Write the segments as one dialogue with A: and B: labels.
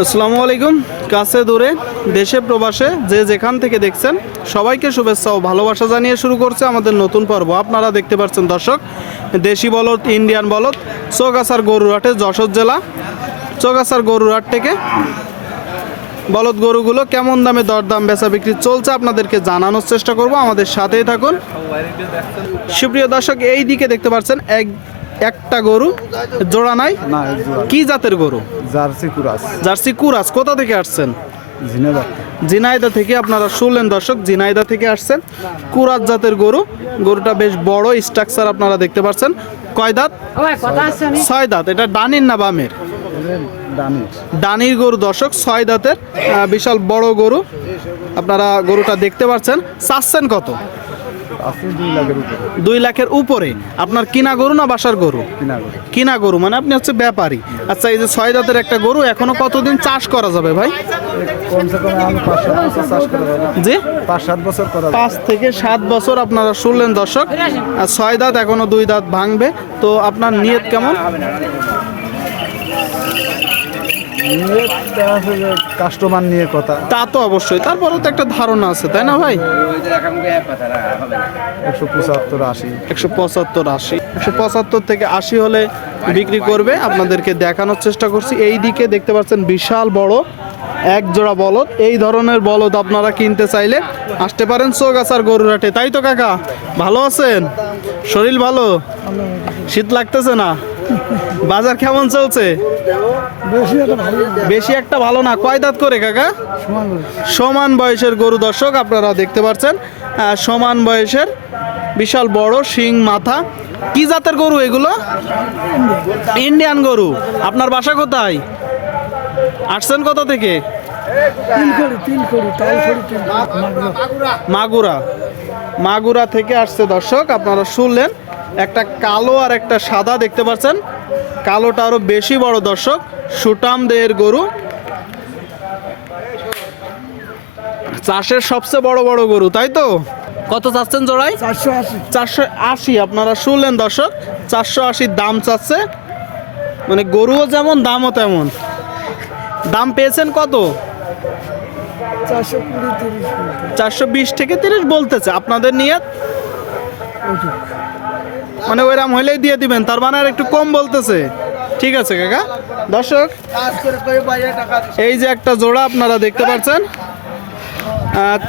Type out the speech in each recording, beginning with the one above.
A: আসসালামু আলাইকুম। কাছে দূরে, দেশে প্রবাসে যে যেখান থেকে দেখছেন, সবাইকে শুভেচ্ছা ও ভালোবাসা জানিয়ে শুরু করছে আমাদের নতুন পর্ব। আপনারা দেখতে পাচ্ছেন দর্শক, দেশি বলদ, ইন্ডিয়ান বলদ, চৌগাছার গরুরহাটে যশোর জেলা। চৌগাছার গরুরহাট থেকে বলদ গরুগুলো কেমন দামে দরদাম বেচা বিক্রি চলছে আপনাদেরকে জানানোর চেষ্টা করব। আমাদের সাথেই থাকুন। সুপ্রিয় দর্শক, এই দিকে দেখতে পাচ্ছেন, এক একটা গরু জোড়া নাই?
B: না
A: কি জাতের গরু?
B: জার্সি কুরাস।
A: জার্সি কুরাস কোথা থেকে আসছেন?
B: ঝিনেদার
A: জিনাইদা থেকে আপনারা শুনলেন দর্শক জিনাইদা থেকে আসছেন। কুরাত জাতের গরু গরুটা বেশ বড় স্ট্রাকচার আপনারা দেখতে পাচ্ছেন। কয় দাঁত? ছয় দাঁত এটা ডানির না বামের? ডানির। গরু দর্শক ছয় দাঁতের বিশাল বড় গরু। আপনারা গরুটা দেখতে পাচ্ছেন। চাচ্ছেন কত?
B: আছে দুই লাখের উপরে।
A: দুই লাখের উপরে আপনার কিনা গরু না বাসার গরু।
B: কিনা
A: গরু মানে আপনি হচ্ছে ব্যাপারী। আচ্ছা এই যে ছয় দাঁতের একটা গরু এখনও কতদিন চাষ করা যাবে ভাই?
B: কমসে কম আমি পাঁচ সাত বছর চাষ করা যাবে।
A: জি?
B: পাঁচ সাত বছর করা যাবে।
A: পাঁচ থেকে সাত বছর আপনারা শুনলেন দর্শক। আর ছয় দাঁত এখনও দুই দাঁত ভাঙবে। তো আপনার নিয়ত কেমন?
B: কাস্টমার নিয়ে কথা।
A: তা তো অবশ্যই তারপরেও তো একটা ধারণা আছে তাই না ভাই?
B: একশো পঁচাত্তর আশি।
A: একশো পঁচাত্তর আশি। একশো পঁচাত্তর থেকে আশি হলে বিক্রি করবে আপনাদেরকে দেখানোর চেষ্টা করছি। এই দিকে দেখতে পাচ্ছেন বিশাল বড় এক জোড়া বলদ। এই ধরনের বলদ আপনারা কিনতে চাইলে আসতে পারেন চৌগাছার গরুরাটে তাই তো কাকা ভালো আছেন? শরীর ভালো? শীত লাগতেছে না? বাজার কেমন চলছে?
B: বেশি একটা ভালো
A: না। কয় দাঁত করে কাকা? সমান বয়সের গরু দর্শক আপনারা দেখতে পাচ্ছেন। সমান বয়সের বিশাল বড় শিং মাথা। কি জাতের গরু এগুলো? ইন্ডিয়ান গরু। আপনার বাসা কোথায়? আসছেন কোথা থেকে? মাগুরা। মাগুরা থেকে আসছে দর্শক। আপনারা শুনলেন একটা কালো আর একটা সাদা দেখতে পাচ্ছেন। কালোটা আরও বেশি বড় দর্শক সুটাম দেহের গরু। চাষের সবচেয়ে বড় বড় গরু তাই তো? কত চাচ্ছেন জোড়াই
B: চারশো আশি।
A: চারশো আশি আপনারা শুনলেন দর্শক চারশো আশির দাম চাচ্ছে। মানে গরুও যেমন দামও তেমন। দাম পেয়েছেন কত?
B: চারশো
A: বিশ থেকে তিরিশ বলতেছে আপনাদের নিয়ে মানে ওইরাম হইলেই দিয়ে দিবেন, তার মানে আর একটু কম বলতেছে। ঠিক আছে, কাকা? দর্শক, এই যে একটা জোড়া আপনারা দেখতে পাচ্ছেন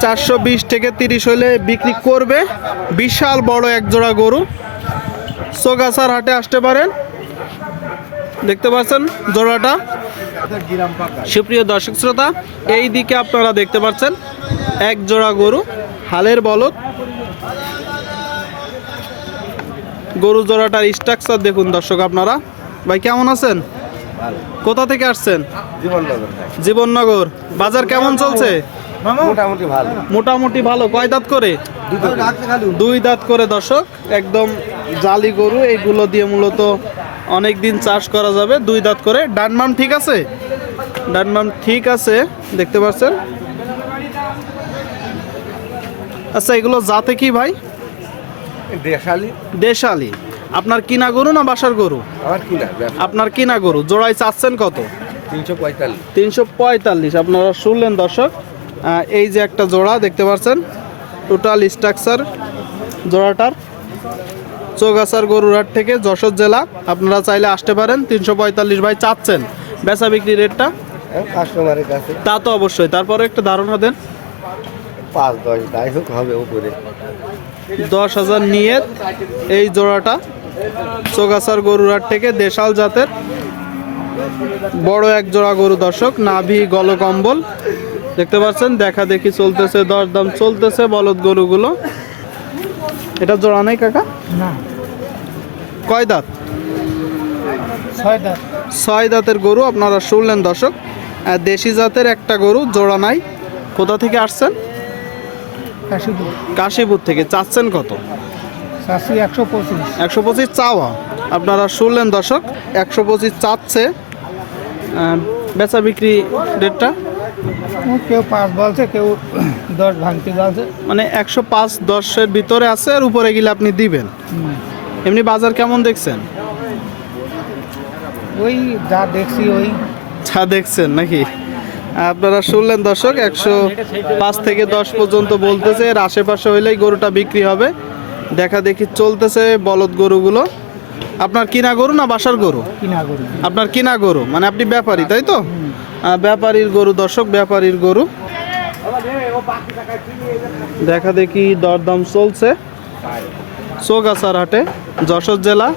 A: চারশো বিশ থেকে তিরিশ হলে বিক্রি করবে। বিশাল বড় এক জোড়া গরু। সোগাছার হাটে আসতে পারেন। দেখতে পাচ্ছেন জোড়াটা? সুপ্রিয় দর্শক শ্রোতা, এই দিকে আপনারা দেখতে পাচ্ছেন, এক জোড়া গরু, হালের বলদ। গরু জোড়াটার স্ট্রাকচার দেখুন দর্শক আপনারা। ভাই কেমন আছেন? কোথা থেকে আসছেন? জীবননগর বাজার কেমন চলছে?
B: মোটামুটি ভালো।
A: মোটামুটি ভালো। কয় দাঁত করে? দুই দাঁত করে। দর্শক। একদম জালি গরু এইগুলো দিয়ে মূলত অনেক দিন চাষ করা যাবে। দুই দাঁত করে। ডানমাম ঠিক আছে? ডানমাম ঠিক আছে দেখতে পাচ্ছেন? আচ্ছা এগুলো জাতে কি ভাই?
B: দেশালি।
A: দেশালি। আপনার কিনা গরু না বাসার গরু?
B: আমার কিনা
A: আপনার কিনা গরু। জোড়ায় চাচ্ছেন কত?
B: তিনশো পঁয়তাল্লিশ।
A: তিনশো পঁয়তাল্লিশ। আপনারা শুনলেন দর্শক এই যে একটা জোড়া দেখতে পাচ্ছেন টোটাল স্ট্রাকচার জোড়াটার। চৌগাছার গরুরহাট থেকে যশোর জেলা আপনারা চাইলে আসতে পারেন তিনশো পঁয়তাল্লিশ ভাই চাচ্ছেন। বেচা বিক্রি রেটটা?
B: কাস্টমারের কাছে।
A: তা তো অবশ্যই। তারপরে একটা ধারণা দেন।
B: পাঁচ দশ যাই হোক হবে উপরে।
A: দশ হাজার নিয়ে এই জোড়াটা চৌগাছার গরুরহাট থেকে দেশাল জাতের। বড় এক জোড়া গরু দর্শক নাভি গলকম্বল। দেখতে পাচ্ছেন দেখা দেখি চলতেছে দরদাম চলতেছে বলদ গরুগুলো। এটা জোড়া নেই কাকা?
B: না।
A: কয় দাঁত?
B: ছয় দাঁত।
A: ছয় দাঁতের গরু আপনারা শুনলেন দর্শক। আর দেশি জাতের একটা গরু জোড়া নাই। কোথা থেকে আসছেন?
B: কাশিপুর।
A: কাশীপুর থেকে চাচ্ছেন কত?
B: একশো পঁচিশ।
A: একশো পঁচিশ চাওয়া। আপনারা শুনলেন দর্শক একশো পঁচিশ চাচ্ছে। বেচা বিক্রি রেটটা?
B: কেউ পাঁচ বলছে কেউ দশ ভাঙতে বলছে।
A: মানে একশো পাঁচ দশের ভিতরে আছে আর উপরে গেলে আপনি দিবেন। এমনি বাজার কেমন দেখছেন?
B: ওই যা দেখছি ওই।
A: যা দেখছেন নাকি? আপনারা শুনলেন দর্শক একশো পাঁচ থেকে দশ পর্যন্ত বলতেছে এর আশেপাশে হইলেই গরুটা বিক্রি হবে। দেখা দেখি চলতেছে বলদ গরুগুলো। আপনার কিনা গরু না বাসার গরু? আপনার কিনা গরু মানে আপনি ব্যাপারী তাই তো? ব্যাপারীর গরু দর্শক ব্যাপারীর গরু। দেখা দেখি দরদাম চলছে। চৌগাছার হাটে যশোর জেলা।